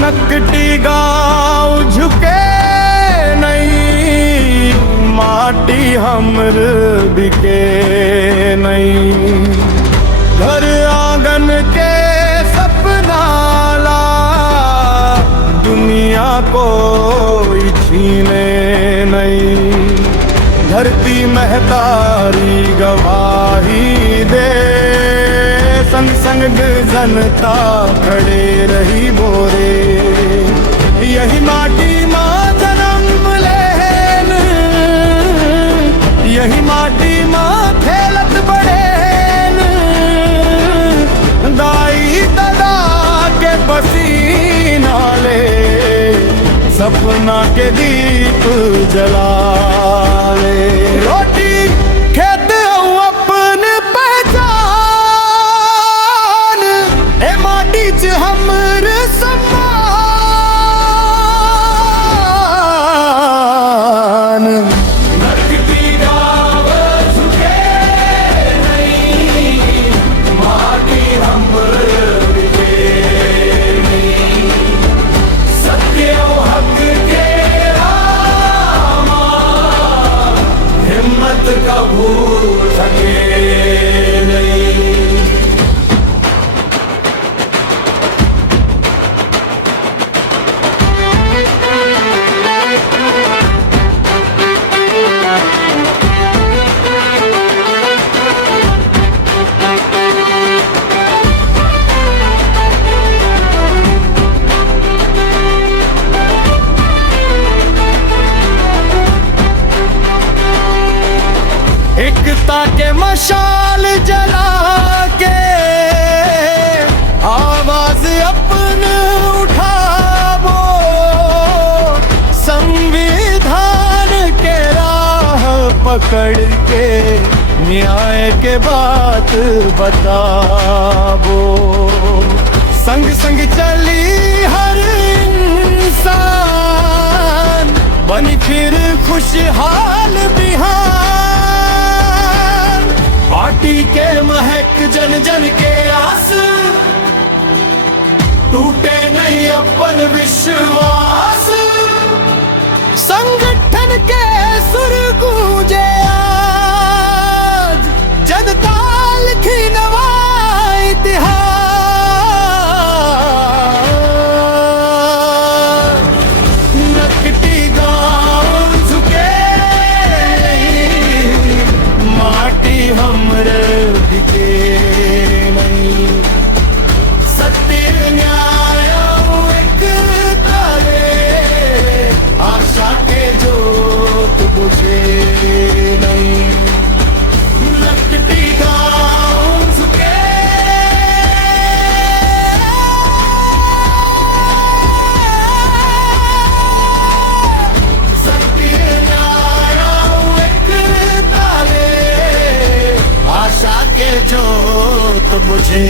नकटी गाँव झुके नहीं, माटी हमर बिके नहीं। घर आंगन के सपना ला दुनिया को छीने नहीं। धरती महतारी गवाही दे, संग संग जनता खड़े रही बोरे। यही माटी माँ जन्म लेन, यही माटी माँ खेलत बड़ेन। दाई दादा के पसीना ले, सपना के दीप जला ले। रोटी खेत अपने पहचान, ए माटी च हमर सम्मान। नकटी गाँव झुके नहीं, माटी हमर बिके नहीं। सत्य हक के रामा, हिम्मत कबू थके नहीं। एकता के मशाल जला के आवाज अपने उठावो। संविधान के राह पकड़ के न्याय के बात बतावो। संग संग चली हर इंसान, बनी फिर खुशहाल बिहार। पार्टी के महक जन जन के आस, टूटे नहीं अपन विश्वास। संगठन के सुर गूंजे आज, जनता लिखी नवा इतिहास। नकटी गाँव झुके नहीं, माटी हमरे बिके नहीं। सत्य न्याय एकता ले, आशा के जोत बुझे नहीं। नकटी गाँव झुके, सत्य न्याय एकता ले, आशा के जोत बुझे